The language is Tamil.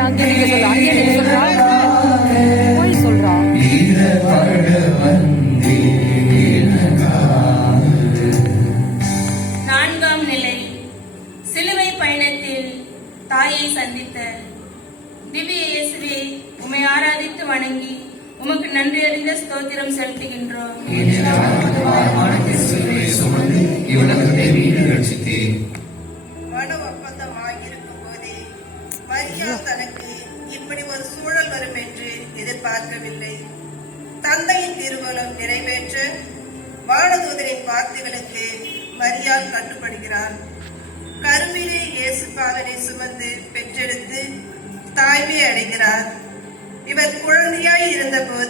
அங்கே நீங்க சொல்ல அங்கே நீங்க சொல்றா போய் சொல்றா நான்காம் நிலை சிலுவை பயணத்தில் தாயை சந்தித்த திவ்ய இயேசுவே, உம்மை ஆராதித்து வணங்கி உமக்கு நன்றி அறிந்த ஸ்தோத்திரம் செலுத்துகின்றோம். மனு ஒப்பந்தமாகியிருக்கும் போதே மரியாள் தனக்கு இப்படி ஒரு சூழல் வரும் என்று எதிர்பார்க்கவில்லை. தந்தையின் திருமணம் நிறைவேற்ற வானதூதரின் வார்த்தைகளுக்கு மரியாள் கட்டுப்படுகிறார். கருவிலே இயேசு பாலனை சுமந்து பெற்றெடுத்து தாய்மை அடைகிறார். இவர் குழந்தையாய் இருந்தபோது